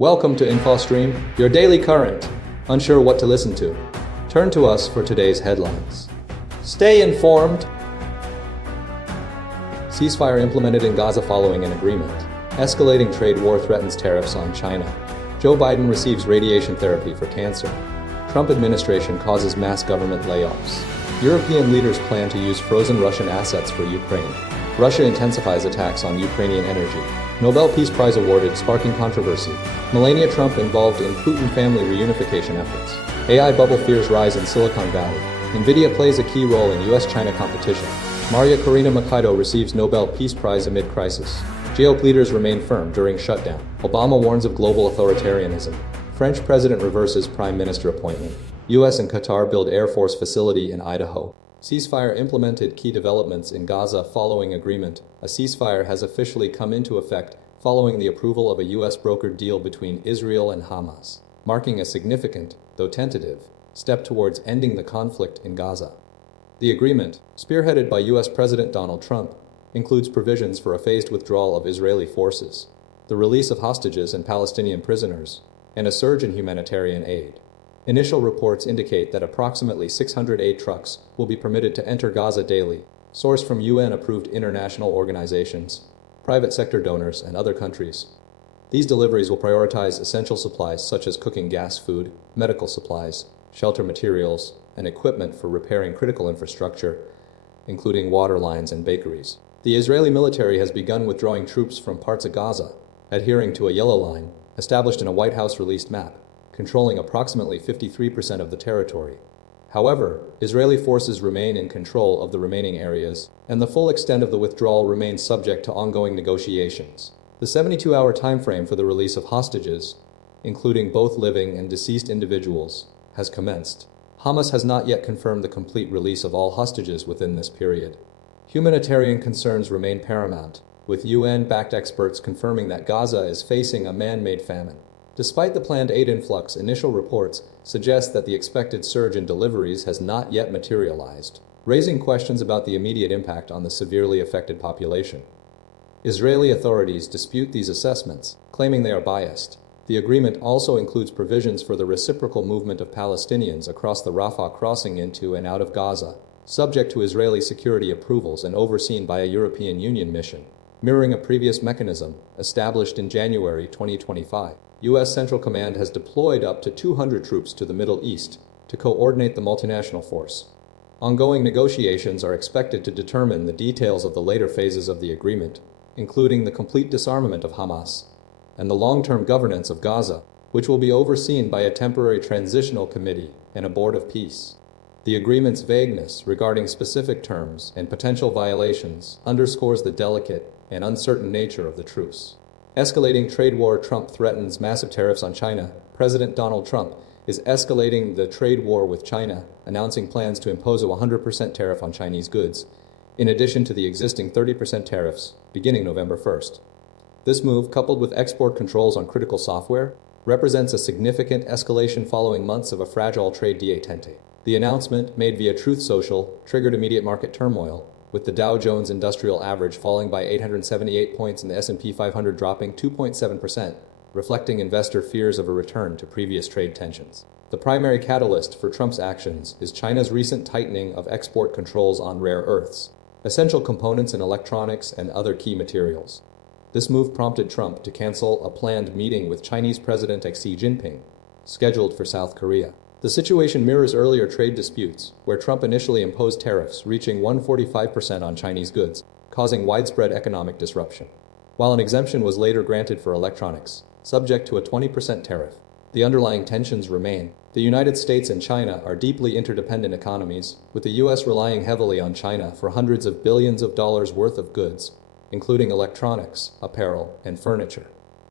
Welcome to InfoStream, your daily current. Unsure what to listen to? Turn to us for today's headlines. Stay informed. Ceasefire implemented in Gaza following an agreement. Escalating trade war threatens tariffs on China. Joe Biden receives radiation therapy for cancer. Trump administration causes mass government layoffs. European leaders plan to use frozen Russian assets for Ukraine. Russia intensifies attacks on Ukrainian energy. Nobel Peace Prize awarded, sparking controversy. Melania Trump involved in Putin family reunification efforts. AI bubble fears rise in Silicon Valley. Nvidia plays a key role in US-China competition. María Corina Machado receives Nobel Peace Prize amid crisis. GOP leaders remain firm during shutdown. Obama warns of global authoritarianism. French president reverses prime minister appointment. US and Qatar build Air Force facility in Idaho. Ceasefire implemented, key developments in Gaza following agreement. A ceasefire has officially come into effect following the approval of a US brokered deal between Israel and Hamas, marking a significant, though tentative, step towards ending the conflict in Gaza. The agreement, spearheaded by US President Donald Trump, includes provisions for a phased withdrawal of Israeli forces, the release of hostages and Palestinian prisoners, and a surge in humanitarian aid. Initial reports indicate that approximately 600 aid trucks will be permitted to enter Gaza daily, sourced from UN-approved international organizations, private sector donors, and other countries. These deliveries will prioritize essential supplies such as cooking gas, food, medical supplies, shelter materials, and equipment for repairing critical infrastructure, including water lines and bakeries. The Israeli military has begun withdrawing troops from parts of Gaza, adhering to a yellow line established in a White House-released map, controlling approximately 53% of the territory. However, Israeli forces remain in control of the remaining areas, and the full extent of the withdrawal remains subject to ongoing negotiations. The 72-hour timeframe for the release of hostages, including both living and deceased individuals, has commenced. Hamas has not yet confirmed the complete release of all hostages within this period. Humanitarian concerns remain paramount, with UN-backed experts confirming that Gaza is facing a man-made famine. Despite the planned aid influx, initial reports suggest that the expected surge in deliveries has not yet materialized, raising questions about the immediate impact on the severely affected population. Israeli authorities dispute these assessments, claiming they are biased. The agreement also includes provisions for the reciprocal movement of Palestinians across the Rafah crossing into and out of Gaza, subject to Israeli security approvals and overseen by a European Union mission, mirroring a previous mechanism established in January 2025. U.S. Central Command has deployed up to 200 troops to the Middle East to coordinate the multinational force. Ongoing negotiations are expected to determine the details of the later phases of the agreement, including the complete disarmament of Hamas and the long-term governance of Gaza, which will be overseen by a temporary transitional committee and a board of peace. The agreement's vagueness regarding specific terms and potential violations underscores the delicate and uncertain nature of the truce. Escalating trade war. Trump threatens massive tariffs on China. President Donald Trump is escalating the trade war with China, announcing plans to impose a 100% tariff on Chinese goods, in addition to the existing 30% tariffs beginning November 1st. This move, coupled with export controls on critical software, represents a significant escalation following months of a fragile trade détente. The announcement, made via Truth Social, triggered immediate market turmoil, with the Dow Jones Industrial Average falling by 878 points and the S&P 500 dropping 2.7%, reflecting investor fears of a return to previous trade tensions. The primary catalyst for Trump's actions is China's recent tightening of export controls on rare earths, essential components in electronics and other key materials. This move prompted Trump to cancel a planned meeting with Chinese President Xi Jinping, scheduled for South Korea. The situation mirrors earlier trade disputes, where Trump initially imposed tariffs reaching 145% on Chinese goods, causing widespread economic disruption. While an exemption was later granted for electronics, subject to a 20% tariff, the underlying tensions remain. The United States and China are deeply interdependent economies, with the U.S. relying heavily on China for hundreds of billions of dollars worth of goods, including electronics, apparel, and furniture.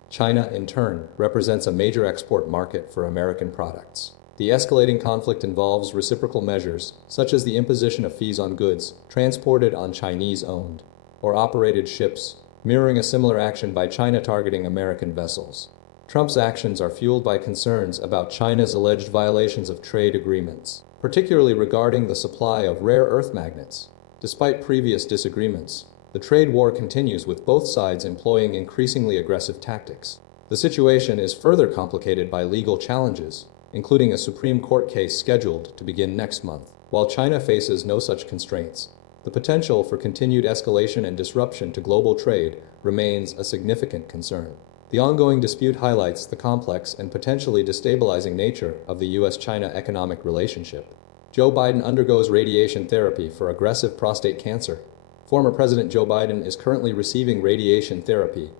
China, in turn, represents a major export market for American products. The escalating conflict involves reciprocal measures, such as the imposition of fees on goods transported on Chinese-owned or operated ships, mirroring a similar action by China targeting American vessels. Trump's actions are fueled by concerns about China's alleged violations of trade agreements, particularly regarding the supply of rare earth magnets. Despite previous disagreements, the trade war continues, with both sides employing increasingly aggressive tactics. The situation is further complicated by legal challenges, including a Supreme Court case scheduled to begin next month. While China faces no such constraints, the potential for continued escalation and disruption to global trade remains a significant concern. The ongoing dispute highlights the complex and potentially destabilizing nature of the U.S.-China economic relationship. Joe Biden undergoes radiation therapy for aggressive prostate cancer. Former President Joe Biden is currently receiving radiation therapy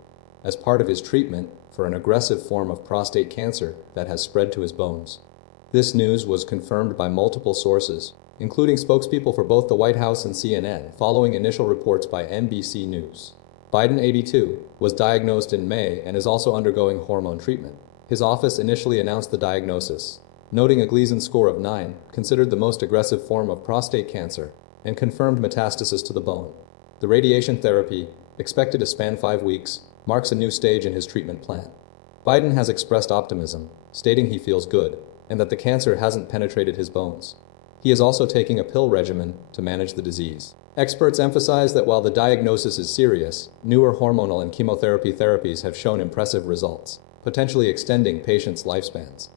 as part of his treatment for an aggressive form of prostate cancer that has spread to his bones. This news was confirmed by multiple sources, including spokespeople for both the White House and CNN, following initial reports by NBC News. Biden, 82, was diagnosed in May and is also undergoing hormone treatment. His office initially announced the diagnosis, noting a Gleason score of 9, considered the most aggressive form of prostate cancer, and confirmed metastasis to the bone. The radiation therapy, expected to span 5 weeks, marks a new stage in his treatment plan. Biden has expressed optimism, stating he feels good, and that the cancer hasn't penetrated his bones. He is also taking a pill regimen to manage the disease. Experts emphasize that while the diagnosis is serious, newer hormonal and chemotherapy therapies have shown impressive results, potentially extending patients' lifespans.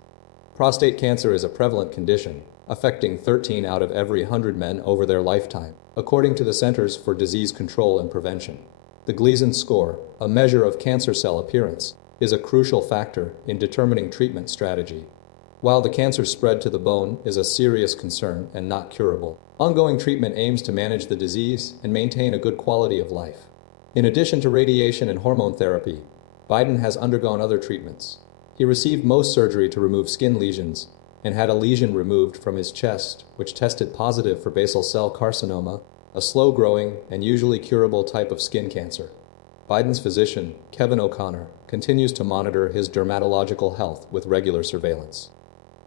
Prostate cancer is a prevalent condition, affecting 13 out of every 100 men over their lifetime, according to the Centers for Disease Control and Prevention. The Gleason score, a measure of cancer cell appearance, is a crucial factor in determining treatment strategy. While the cancer spread to the bone is a serious concern and not curable, ongoing treatment aims to manage the disease and maintain a good quality of life. In addition to radiation and hormone therapy, Biden has undergone other treatments. He received Mohs surgery to remove skin lesions and had a lesion removed from his chest, which tested positive for basal cell carcinoma, a slow-growing and usually curable type of skin cancer. Biden's physician, Kevin O'Connor, continues to monitor his dermatological health with regular surveillance.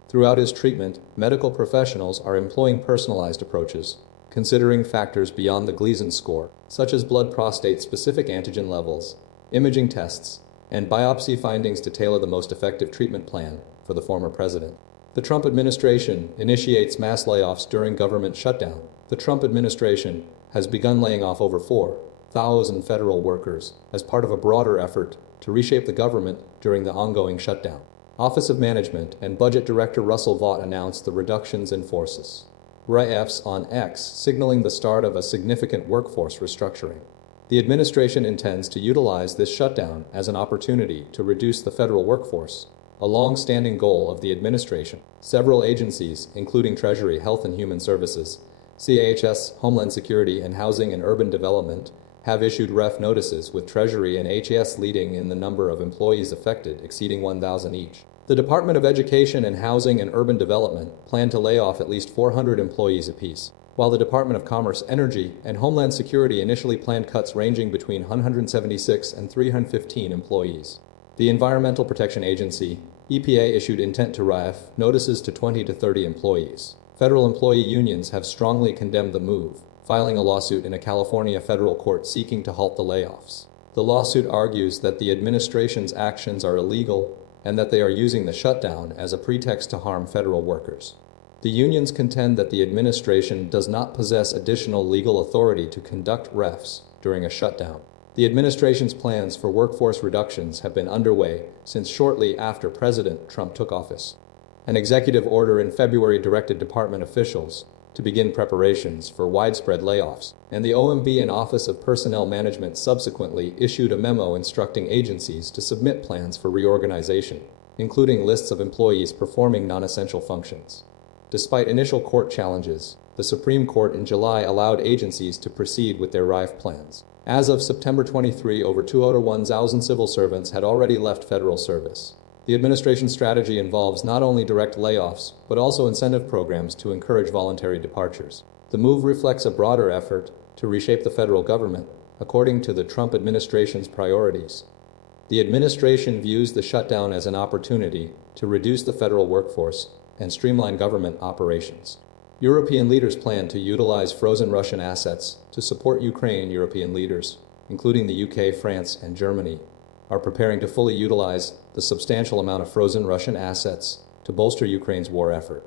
Throughout his treatment, medical professionals are employing personalized approaches, considering factors beyond the Gleason score, such as blood prostate-specific antigen levels, imaging tests, and biopsy findings to tailor the most effective treatment plan for the former president. The Trump administration initiates mass layoffs during government shutdown. The Trump administration has begun laying off over 4,000 federal workers as part of a broader effort to reshape the government during the ongoing shutdown. Office of Management and Budget Director Russell Vought announced the reductions in forces. Layoffs on X, signaling the start of a significant workforce restructuring. The administration intends to utilize this shutdown as an opportunity to reduce the federal workforce, a long-standing goal of the administration. Several agencies, including Treasury, Health and Human Services, CHS, Homeland Security, and Housing and Urban Development, have issued ref notices, with Treasury and HES leading in the number of employees affected, exceeding 1,000 each. The Department of Education and Housing and Urban Development plan to lay off at least 400 employees apiece, while the Department of Commerce, Energy, and Homeland Security initially planned cuts ranging between 176 and 315 employees. The Environmental Protection Agency, EPA, issued intent to ref notices to 20 to 30 employees. Federal employee unions have strongly condemned the move, filing a lawsuit in a California federal court seeking to halt the layoffs. The lawsuit argues that the administration's actions are illegal and that they are using the shutdown as a pretext to harm federal workers. The unions contend that the administration does not possess additional legal authority to conduct refs during a shutdown. The administration's plans for workforce reductions have been underway since shortly after President Trump took office. An executive order in February directed department officials to begin preparations for widespread layoffs, and the OMB and Office of Personnel Management subsequently issued a memo instructing agencies to submit plans for reorganization, including lists of employees performing non-essential functions. Despite initial court challenges, the Supreme Court in July allowed agencies to proceed with their RIFE plans. As of September 23, over 201,000 civil servants had already left federal service. The administration's strategy involves not only direct layoffs, but also incentive programs to encourage voluntary departures. The move reflects a broader effort to reshape the federal government, according to the Trump administration's priorities. The administration views the shutdown as an opportunity to reduce the federal workforce and streamline government operations. European leaders plan to utilize frozen Russian assets to support Ukraine. European leaders, including the UK, France, and Germany, are preparing to fully utilize the substantial amount of frozen Russian assets to bolster Ukraine's war effort.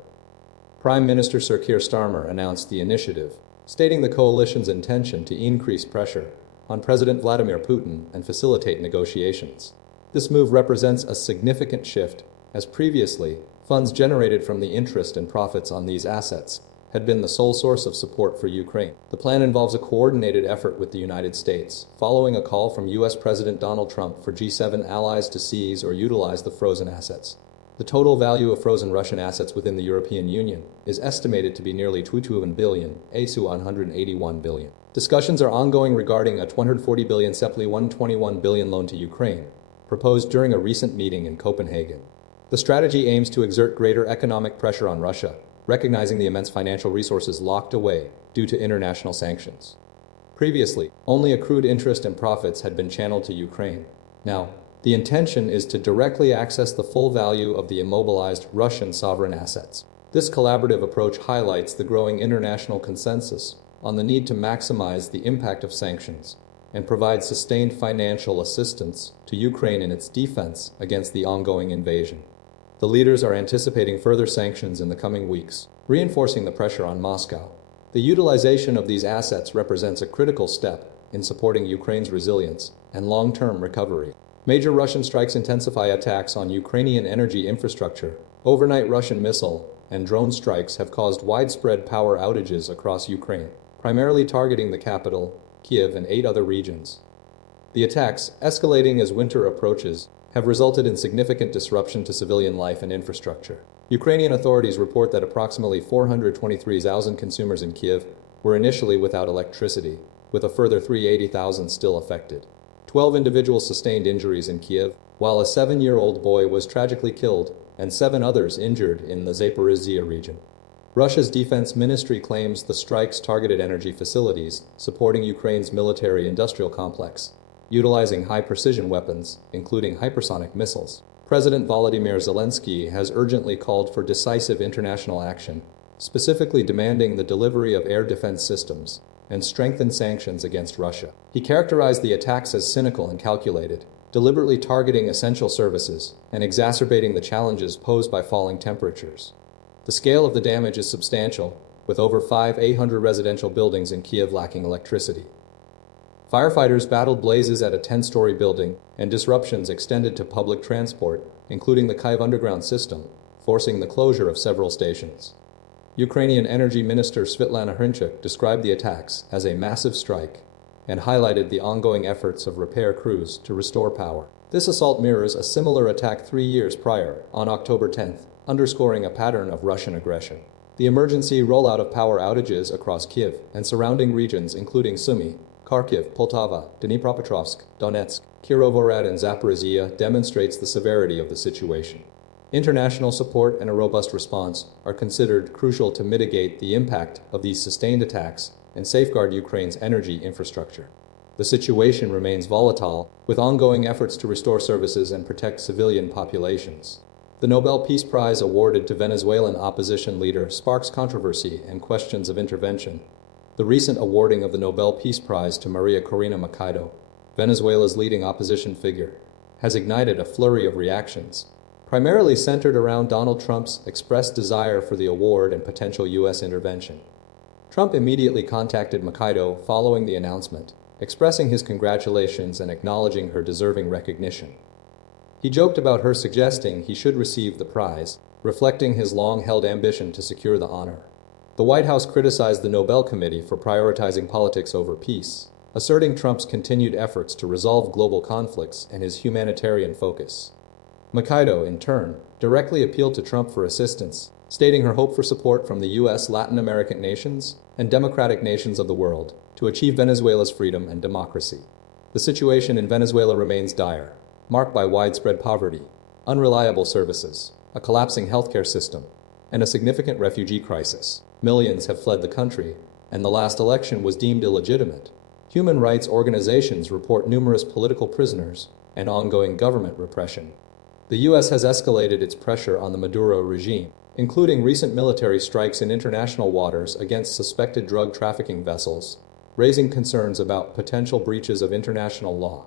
Prime Minister Sir Keir Starmer announced the initiative, stating the coalition's intention to increase pressure on President Vladimir Putin and facilitate negotiations. This move represents a significant shift, as previously, funds generated from the interest and profits on these assets had been the sole source of support for Ukraine. The plan involves a coordinated effort with the United States, following a call from U.S. President Donald Trump for G7 allies to seize or utilize the frozen assets. The total value of frozen Russian assets within the European Union is estimated to be nearly 21 billion, ASU 181 billion. Discussions are ongoing regarding a 240 billion SEPLI 121 billion loan to Ukraine, proposed during a recent meeting in Copenhagen. The strategy aims to exert greater economic pressure on Russia, recognizing the immense financial resources locked away due to international sanctions. Previously, only accrued interest and profits had been channeled to Ukraine. Now, the intention is to directly access the full value of the immobilized Russian sovereign assets. This collaborative approach highlights the growing international consensus on the need to maximize the impact of sanctions and provide sustained financial assistance to Ukraine in its defense against the ongoing invasion. The leaders are anticipating further sanctions in the coming weeks, reinforcing the pressure on Moscow. The utilization of these assets represents a critical step in supporting Ukraine's resilience and long-term recovery. Major Russian strikes intensify attacks on Ukrainian energy infrastructure. Overnight Russian missile and drone strikes have caused widespread power outages across Ukraine, primarily targeting the capital, Kiev, and 8 other regions. The attacks, escalating as winter approaches, have resulted in significant disruption to civilian life and infrastructure. Ukrainian authorities report that approximately 423,000 consumers in Kiev were initially without electricity, with a further 380,000 still affected. 12 individuals sustained injuries in Kiev, while a 7-year-old boy was tragically killed and 7 others injured in the Zaporizhzhia region. Russia's defense ministry claims the strikes targeted energy facilities supporting Ukraine's military-industrial complex, utilizing high-precision weapons, including hypersonic missiles. President Volodymyr Zelensky has urgently called for decisive international action, specifically demanding the delivery of air defense systems and strengthened sanctions against Russia. He characterized the attacks as cynical and calculated, deliberately targeting essential services and exacerbating the challenges posed by falling temperatures. The scale of the damage is substantial, with over 500 residential buildings in Kiev lacking electricity. Firefighters battled blazes at a 10-story building, and disruptions extended to public transport, including the Kyiv underground system, forcing the closure of several stations. Ukrainian Energy Minister Svitlana Hrinchuk described the attacks as a massive strike and highlighted the ongoing efforts of repair crews to restore power. This assault mirrors a similar attack 3 years prior, on October 10th, underscoring a pattern of Russian aggression. The emergency rollout of power outages across Kiev and surrounding regions including Sumy, Kharkiv, Poltava, Dnipropetrovsk, Donetsk, Kirovohrad, and Zaporizhzhia demonstrates the severity of the situation. International support and a robust response are considered crucial to mitigate the impact of these sustained attacks and safeguard Ukraine's energy infrastructure. The situation remains volatile, with ongoing efforts to restore services and protect civilian populations. The Nobel Peace Prize awarded to Venezuelan opposition leader sparks controversy and questions of intervention. The recent awarding of the Nobel Peace Prize to María Corina Machado, Venezuela's leading opposition figure, has ignited a flurry of reactions, primarily centered around Donald Trump's expressed desire for the award and potential U.S. intervention. Trump immediately contacted Machado following the announcement, expressing his congratulations and acknowledging her deserving recognition. He joked about her suggesting he should receive the prize, reflecting his long-held ambition to secure the honor. The White House criticized the Nobel Committee for prioritizing politics over peace, asserting Trump's continued efforts to resolve global conflicts and his humanitarian focus. Machado, in turn, directly appealed to Trump for assistance, stating her hope for support from the U.S., Latin American nations, and democratic nations of the world to achieve Venezuela's freedom and democracy. The situation in Venezuela remains dire, marked by widespread poverty, unreliable services, a collapsing healthcare system, and a significant refugee crisis. Millions have fled the country, and the last election was deemed illegitimate. Human rights organizations report numerous political prisoners and ongoing government repression. The U.S. has escalated its pressure on the Maduro regime, including recent military strikes in international waters against suspected drug trafficking vessels, raising concerns about potential breaches of international law.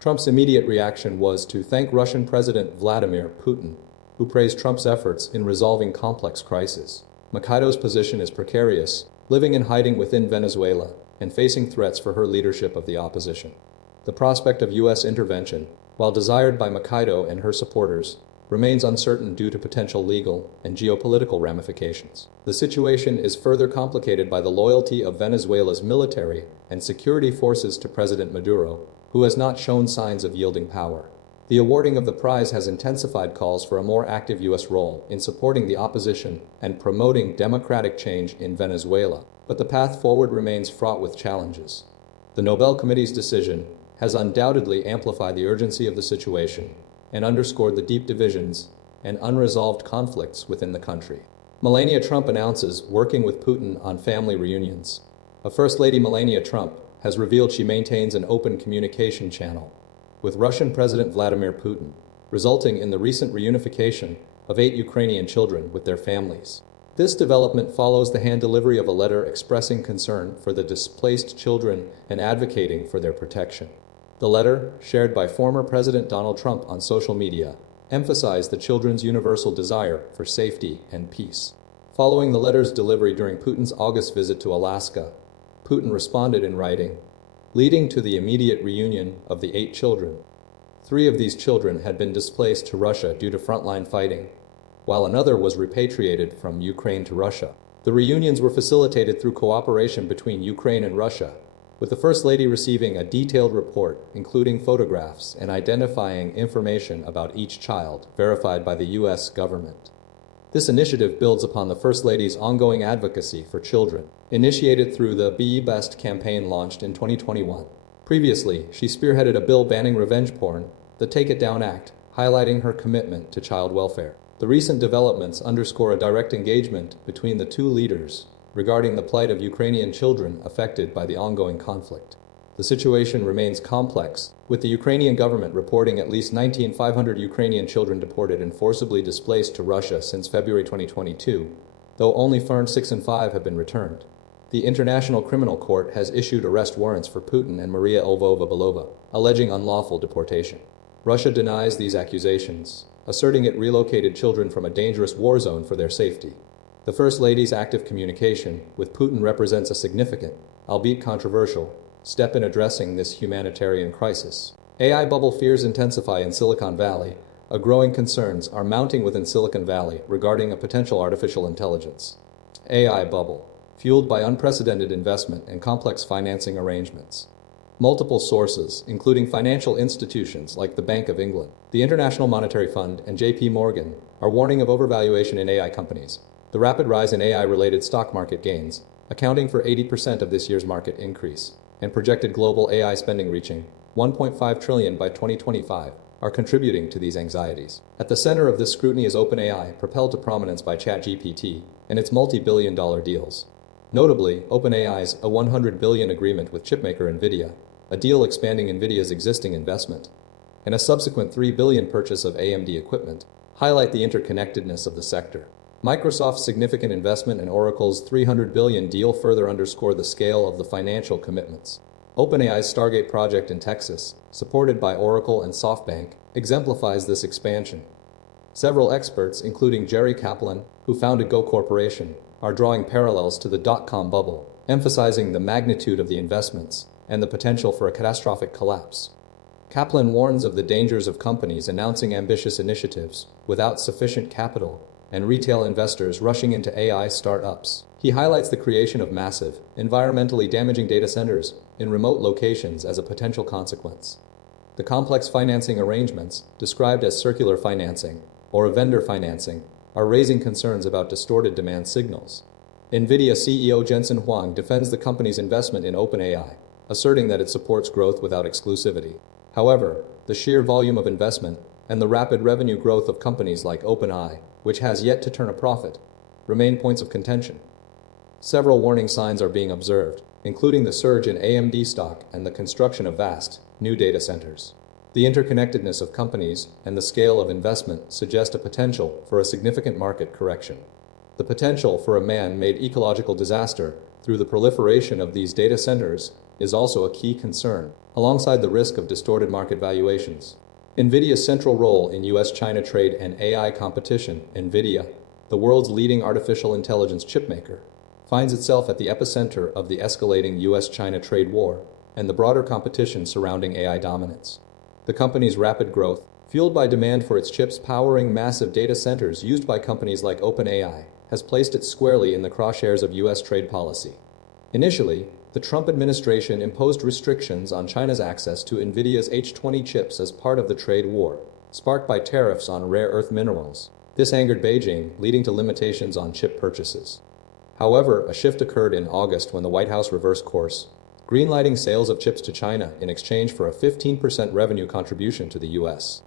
Trump's immediate reaction was to thank Russian President Vladimir Putin, who praised Trump's efforts in resolving complex crises. Machado's position is precarious, living in hiding within Venezuela and facing threats for her leadership of the opposition. The prospect of U.S. intervention while desired by Machado and her supporters, remains uncertain due to potential legal and geopolitical ramifications. The situation is further complicated by the loyalty of Venezuela's military and security forces to President Maduro, who has not shown signs of yielding power. The awarding of the prize has intensified calls for a more active U.S. role in supporting the opposition and promoting democratic change in Venezuela, but the path forward remains fraught with challenges. The Nobel Committee's decision has undoubtedly amplified the urgency of the situation and underscored the deep divisions and unresolved conflicts within the country. Melania Trump announces working with Putin on family reunions. First Lady Melania Trump has revealed she maintains an open communication channel with Russian President Vladimir Putin, resulting in the recent reunification of 8 Ukrainian children with their families. This development follows the hand delivery of a letter expressing concern for the displaced children and advocating for their protection. The letter, shared by former President Donald Trump on social media, emphasized the children's universal desire for safety and peace. Following the letter's delivery during Putin's August visit to Alaska, Putin responded in writing, leading to the immediate reunion of the 8 children. 3 of these children had been displaced to Russia due to frontline fighting, while another was repatriated from Ukraine to Russia. The reunions were facilitated through cooperation between Ukraine and Russia, with the First Lady receiving a detailed report, including photographs and identifying information about each child, verified by the U.S. government. This initiative builds upon the First Lady's ongoing advocacy for children, initiated through the Be Best campaign launched in 2021. Previously, she spearheaded a bill banning revenge porn, the Take It Down Act, highlighting her commitment to child welfare. The recent developments underscore a direct engagement between the two leaders regarding the plight of Ukrainian children affected by the ongoing conflict. The situation remains complex, with the Ukrainian government reporting at least 19,500 Ukrainian children deported and forcibly displaced to Russia since February 2022, though only FARN 6 and 5 have been returned. The International Criminal Court has issued arrest warrants for Putin and Maria Lvova-Belova, alleging unlawful deportation. Russia denies these accusations, asserting it relocated children from a dangerous war zone for their safety. The First Lady's active communication with Putin represents a significant, albeit controversial, step in addressing this humanitarian crisis. AI bubble fears intensify in Silicon Valley. Growing concerns are mounting within Silicon Valley regarding a potential artificial intelligence. AI bubble, fueled by unprecedented investment and complex financing arrangements. Multiple sources, including financial institutions like the Bank of England, the International Monetary Fund, and J.P. Morgan, are warning of overvaluation in AI companies. The rapid rise in AI-related stock market gains, accounting for 80% of this year's market increase, and projected global AI spending reaching $1.5 trillion by 2025, are contributing to these anxieties. At the center of this scrutiny is OpenAI, propelled to prominence by ChatGPT and its multi-billion-dollar deals. Notably, OpenAI's a $100 billion agreement with chipmaker Nvidia, a deal expanding Nvidia's existing investment, and a subsequent $3 billion purchase of AMD equipment, highlight the interconnectedness of the sector. Microsoft's significant investment and Oracle's $300 billion deal further underscore the scale of the financial commitments. OpenAI's Stargate project in Texas, supported by Oracle and SoftBank, exemplifies this expansion. Several experts, including Jerry Kaplan, who founded Go Corporation, are drawing parallels to the dot-com bubble, emphasizing the magnitude of the investments and the potential for a catastrophic collapse. Kaplan warns of the dangers of companies announcing ambitious initiatives without sufficient capital and retail investors rushing into AI startups. He highlights the creation of massive, environmentally damaging data centers in remote locations as a potential consequence. The complex financing arrangements, described as circular financing or vendor financing, are raising concerns about distorted demand signals. Nvidia CEO Jensen Huang defends the company's investment in OpenAI, asserting that it supports growth without exclusivity. However, the sheer volume of investment and the rapid revenue growth of companies like OpenAI, which has yet to turn a profit, remain points of contention. Several warning signs are being observed, including the surge in AMD stock and the construction of vast, new data centers. The interconnectedness of companies and the scale of investment suggest a potential for a significant market correction. The potential for a man-made ecological disaster through the proliferation of these data centers is also a key concern, alongside the risk of distorted market valuations. Nvidia's central role in U.S.-China trade and AI competition, Nvidia, the world's leading artificial intelligence chipmaker, finds itself at the epicenter of the escalating U.S.-China trade war and the broader competition surrounding AI dominance. The company's rapid growth, fueled by demand for its chips powering massive data centers used by companies like OpenAI, has placed it squarely in the crosshairs of U.S. trade policy. Initially, the Trump administration imposed restrictions on China's access to Nvidia's H20 chips as part of the trade war, sparked by tariffs on rare earth minerals. This angered Beijing, leading to limitations on chip purchases. However, a shift occurred in August when the White House reversed course, greenlighting sales of chips to China in exchange for a 15% revenue contribution to the U.S.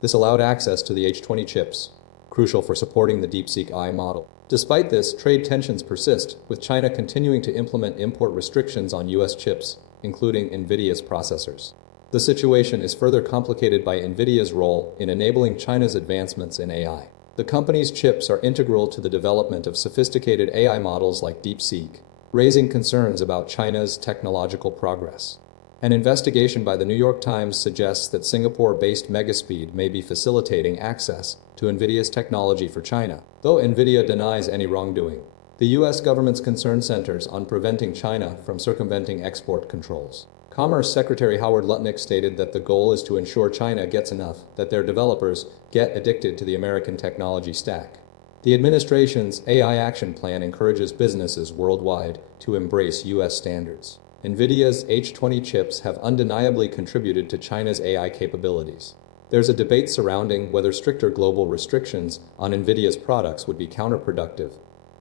This allowed access to the H20 chips, crucial for supporting the DeepSeek AI model. Despite this, trade tensions persist, with China continuing to implement import restrictions on U.S. chips, including Nvidia's processors. The situation is further complicated by Nvidia's role in enabling China's advancements in AI. The company's chips are integral to the development of sophisticated AI models like DeepSeek, raising concerns about China's technological progress. An investigation by the New York Times suggests that Singapore-based Megaspeed may be facilitating access to Nvidia's technology for China, though Nvidia denies any wrongdoing. The U.S. government's concern centers on preventing China from circumventing export controls. Commerce Secretary Howard Lutnick stated that the goal is to ensure China gets enough that their developers get addicted to the American technology stack. The administration's AI action plan encourages businesses worldwide to embrace U.S. standards. Nvidia's H20 chips have undeniably contributed to China's AI capabilities. There's a debate surrounding whether stricter global restrictions on Nvidia's products would be counterproductive,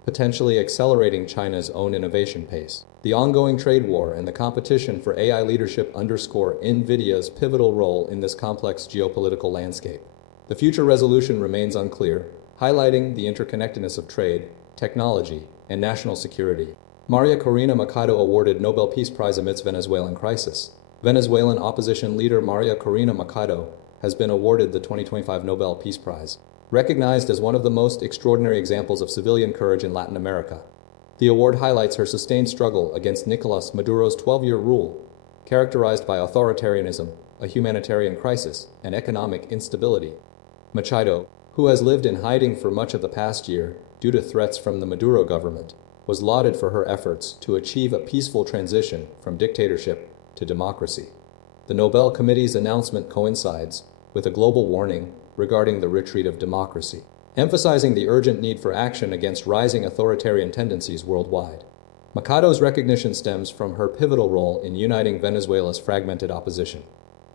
potentially accelerating China's own innovation pace. The ongoing trade war and the competition for AI leadership underscore Nvidia's pivotal role in this complex geopolitical landscape. The future resolution remains unclear, highlighting the interconnectedness of trade, technology, and national security. María Corina Machado awarded Nobel Peace Prize amidst Venezuelan crisis. Venezuelan opposition leader María Corina Machado has been awarded the 2025 Nobel Peace Prize, recognized as one of the most extraordinary examples of civilian courage in Latin America. The award highlights her sustained struggle against Nicolás Maduro's 12-year rule, characterized by authoritarianism, a humanitarian crisis, and economic instability. Machado, who has lived in hiding for much of the past year due to threats from the Maduro government, was lauded for her efforts to achieve a peaceful transition from dictatorship to democracy. The Nobel Committee's announcement coincides with a global warning regarding the retreat of democracy, emphasizing the urgent need for action against rising authoritarian tendencies worldwide. Machado's recognition stems from her pivotal role in uniting Venezuela's fragmented opposition.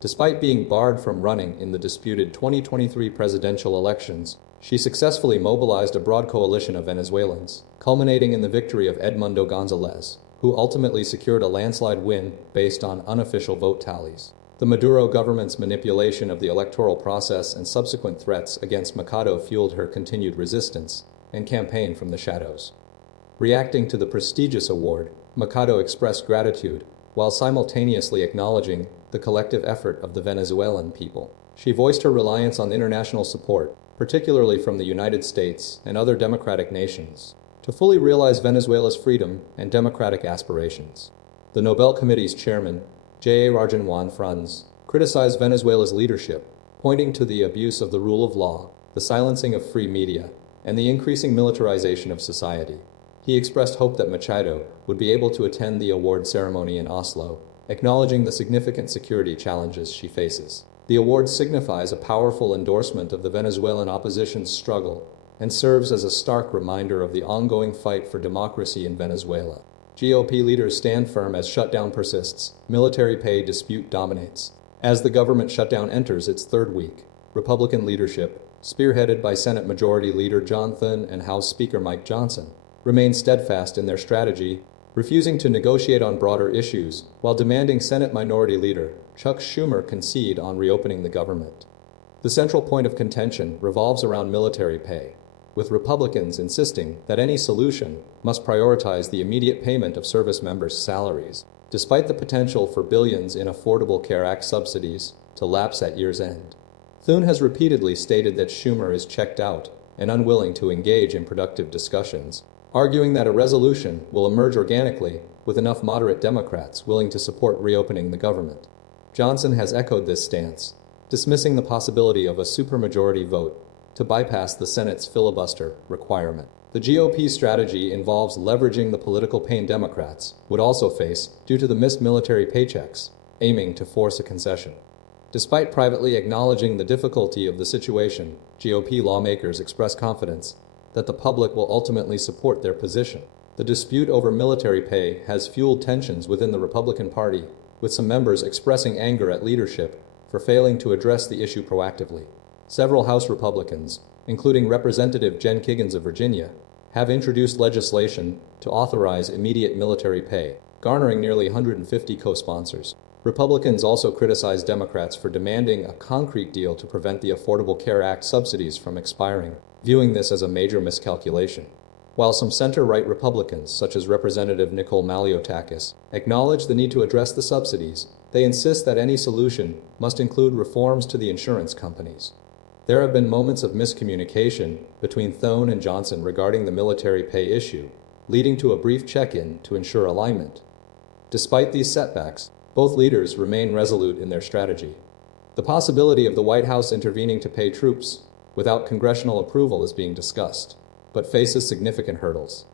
Despite being barred from running in the disputed 2023 presidential elections, she successfully mobilized a broad coalition of Venezuelans, culminating in the victory of Edmundo González, who ultimately secured a landslide win based on unofficial vote tallies. The Maduro government's manipulation of the electoral process and subsequent threats against Machado fueled her continued resistance and campaign from the shadows. Reacting to the prestigious award, Machado expressed gratitude while simultaneously acknowledging the collective effort of the Venezuelan people. She voiced her reliance on international support, particularly from the United States and other democratic nations, to fully realize Venezuela's freedom and democratic aspirations. The Nobel Committee's chairman, J. A. Rajan Franz, criticized Venezuela's leadership, pointing to the abuse of the rule of law, the silencing of free media, and the increasing militarization of society. He expressed hope that Machado would be able to attend the award ceremony in Oslo, acknowledging the significant security challenges she faces. The award signifies a powerful endorsement of the Venezuelan opposition's struggle and serves as a stark reminder of the ongoing fight for democracy in Venezuela. GOP leaders stand firm as shutdown persists, military pay dispute dominates. As the government shutdown enters its third week, Republican leadership, spearheaded by Senate Majority Leader John Thune and House Speaker Mike Johnson, remain steadfast in their strategy, refusing to negotiate on broader issues while demanding Senate Minority Leader Chuck Schumer concede on reopening the government. The central point of contention revolves around military pay, with Republicans insisting that any solution must prioritize the immediate payment of service members' salaries, despite the potential for billions in Affordable Care Act subsidies to lapse at year's end. Thune has repeatedly stated that Schumer is checked out and unwilling to engage in productive discussions, arguing that a resolution will emerge organically with enough moderate Democrats willing to support reopening the government. Johnson has echoed this stance, dismissing the possibility of a supermajority vote to bypass the Senate's filibuster requirement. The GOP's strategy involves leveraging the political pain Democrats would also face due to the missed military paychecks, aiming to force a concession. Despite privately acknowledging the difficulty of the situation, GOP lawmakers express confidence that the public will ultimately support their position. The dispute over military pay has fueled tensions within the Republican Party, with some members expressing anger at leadership for failing to address the issue proactively. Several House Republicans, including Representative Jen Kiggans of Virginia, have introduced legislation to authorize immediate military pay, garnering nearly 150 co-sponsors. Republicans also criticize Democrats for demanding a concrete deal to prevent the Affordable Care Act subsidies from expiring, viewing this as a major miscalculation. While some center-right Republicans, such as Representative Nicole Maliotakis, acknowledge the need to address the subsidies, they insist that any solution must include reforms to the insurance companies. There have been moments of miscommunication between Thone and Johnson regarding the military pay issue, leading to a brief check-in to ensure alignment. Despite these setbacks, both leaders remain resolute in their strategy. The possibility of the White House intervening to pay troops without congressional approval is being discussed, but faces significant hurdles.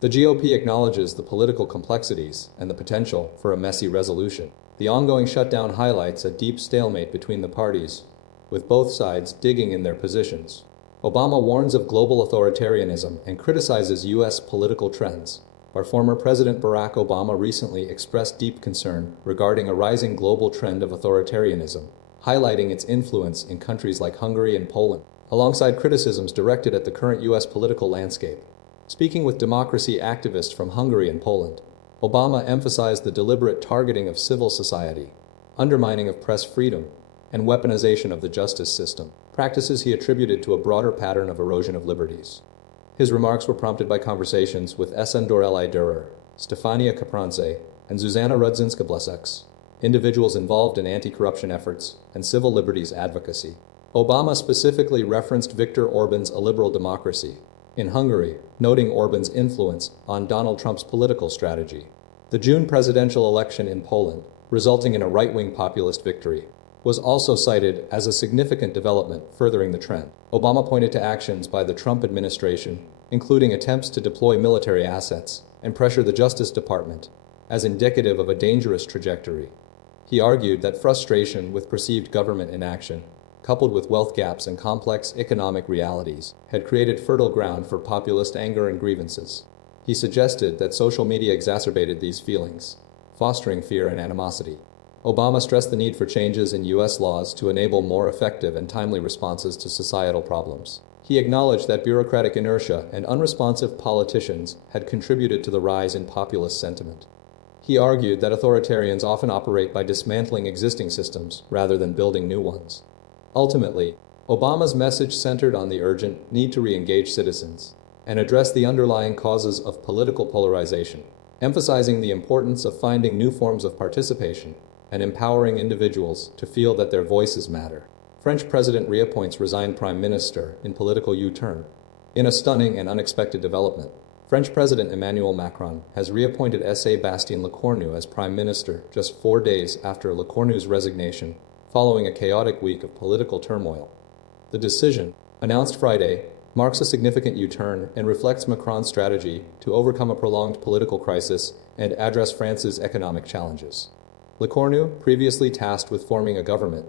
The GOP acknowledges the political complexities and the potential for a messy resolution. The ongoing shutdown highlights a deep stalemate between the parties, with both sides digging in their positions. Obama warns of global authoritarianism and criticizes U.S. political trends, while former President Barack Obama recently expressed deep concern regarding a rising global trend of authoritarianism, highlighting its influence in countries like Hungary and Poland, alongside criticisms directed at the current U.S. political landscape. Speaking with democracy activists from Hungary and Poland, Obama emphasized the deliberate targeting of civil society, undermining of press freedom, and weaponization of the justice system, practices he attributed to a broader pattern of erosion of liberties. His remarks were prompted by conversations with Esendorelli Durer, Stefania Capranze, and Zuzana Rudzinska-Blaseks, individuals involved in anti-corruption efforts and civil liberties advocacy. Obama specifically referenced Viktor Orban's A Liberal Democracy in Hungary, noting Orban's influence on Donald Trump's political strategy. The June presidential election in Poland, resulting in a right-wing populist victory, was also cited as a significant development furthering the trend. Obama pointed to actions by the Trump administration, including attempts to deploy military assets and pressure the Justice Department, as indicative of a dangerous trajectory. He argued that frustration with perceived government inaction, coupled with wealth gaps and complex economic realities, had created fertile ground for populist anger and grievances. He suggested that social media exacerbated these feelings, fostering fear and animosity. Obama stressed the need for changes in U.S. laws to enable more effective and timely responses to societal problems. He acknowledged that bureaucratic inertia and unresponsive politicians had contributed to the rise in populist sentiment. He argued that authoritarians often operate by dismantling existing systems rather than building new ones. Ultimately, Obama's message centered on the urgent need to re-engage citizens and address the underlying causes of political polarization, emphasizing the importance of finding new forms of participation and empowering individuals to feel that their voices matter. French President reappoints resigned Prime Minister in political U-turn. In a stunning and unexpected development, French President Emmanuel Macron has reappointed Sébastien Lecornu as Prime Minister just 4 days after Lecornu's resignation, following a chaotic week of political turmoil. The decision, announced Friday, marks a significant U-turn and reflects Macron's strategy to overcome a prolonged political crisis and address France's economic challenges. Lecornu, previously tasked with forming a government,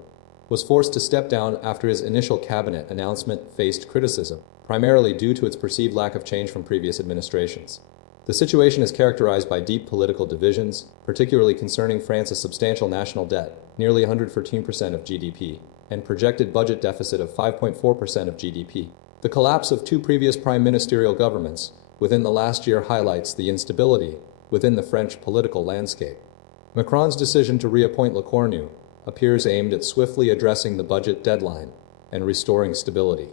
was forced to step down after his initial cabinet announcement faced criticism, primarily due to its perceived lack of change from previous administrations. The situation is characterized by deep political divisions, particularly concerning France's substantial national debt, nearly 114% of GDP, and projected budget deficit of 5.4% of GDP. The collapse of 2 previous prime ministerial governments within the last year highlights the instability within the French political landscape. Macron's decision to reappoint Lecornu appears aimed at swiftly addressing the budget deadline and restoring stability.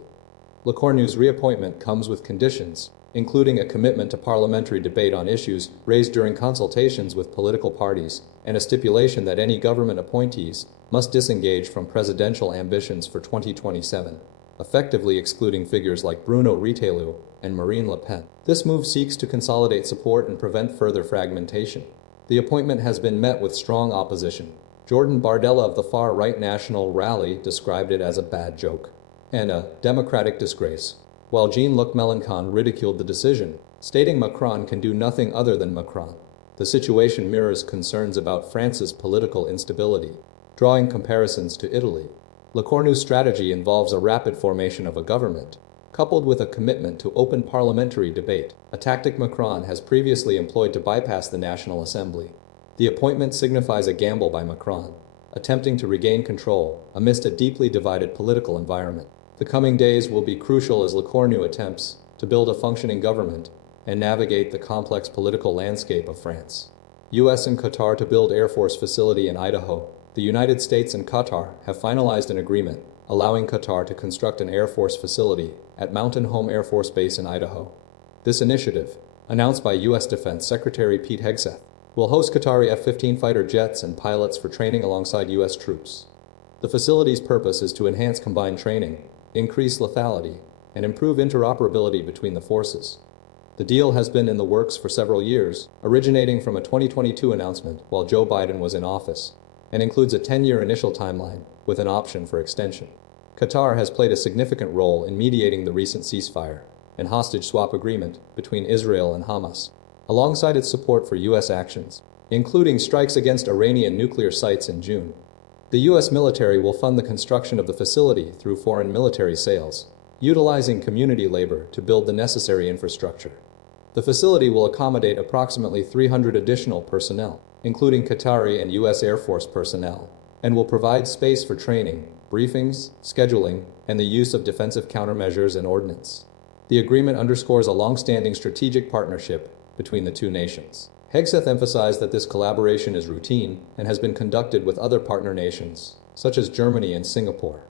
Lecornu's reappointment comes with conditions, including a commitment to parliamentary debate on issues raised during consultations with political parties, and a stipulation that any government appointees must disengage from presidential ambitions for 2027, effectively excluding figures like Bruno Retailleau and Marine Le Pen. This move seeks to consolidate support and prevent further fragmentation. The appointment has been met with strong opposition. Jordan Bardella of the far-right National Rally described it as a bad joke and a democratic disgrace, while Jean-Luc Mélenchon ridiculed the decision, stating Macron can do nothing other than Macron. The situation mirrors concerns about France's political instability, drawing comparisons to Italy. Lecornu's strategy involves a rapid formation of a government, coupled with a commitment to open parliamentary debate, a tactic Macron has previously employed to bypass the National Assembly. The appointment signifies a gamble by Macron, attempting to regain control amidst a deeply divided political environment. The coming days will be crucial as Lecornu attempts to build a functioning government and navigate the complex political landscape of France. US and Qatar to build Air Force facility in Idaho. The United States and Qatar have finalized an agreement allowing Qatar to construct an Air Force facility at Mountain Home Air Force Base in Idaho. This initiative, announced by U.S. Defense Secretary Pete Hegseth, will host Qatari F-15 fighter jets and pilots for training alongside U.S. troops. The facility's purpose is to enhance combined training, increase lethality, and improve interoperability between the forces. The deal has been in the works for several years, originating from a 2022 announcement while Joe Biden was in office, and includes a 10-year initial timeline with an option for extension. Qatar has played a significant role in mediating the recent ceasefire and hostage swap agreement between Israel and Hamas, alongside its support for U.S. actions, including strikes against Iranian nuclear sites in June. The U.S. military will fund the construction of the facility through foreign military sales, utilizing community labor to build the necessary infrastructure. The facility will accommodate approximately 300 additional personnel, including Qatari and U.S. Air Force personnel, and will provide space for training, briefings, scheduling, and the use of defensive countermeasures and ordnance. The agreement underscores a long-standing strategic partnership between the two nations. Hegseth emphasized that this collaboration is routine and has been conducted with other partner nations, such as Germany and Singapore.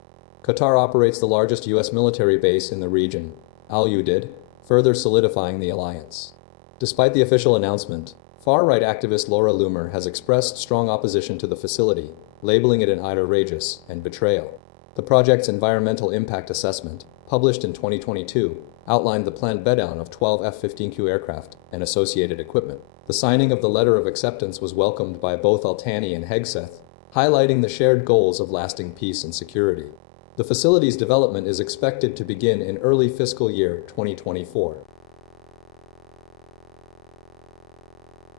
Qatar operates the largest U.S. military base in the region, Al Udeid, further solidifying the alliance. Despite the official announcement, far-right activist Laura Loomer has expressed strong opposition to the facility, labeling it an outrageous and betrayal. The project's environmental impact assessment, published in 2022, outlined the planned beddown of 12 F-15Q aircraft and associated equipment. The signing of the letter of acceptance was welcomed by both Al-Thani and Hegseth, highlighting the shared goals of lasting peace and security. The facility's development is expected to begin in early fiscal year 2024.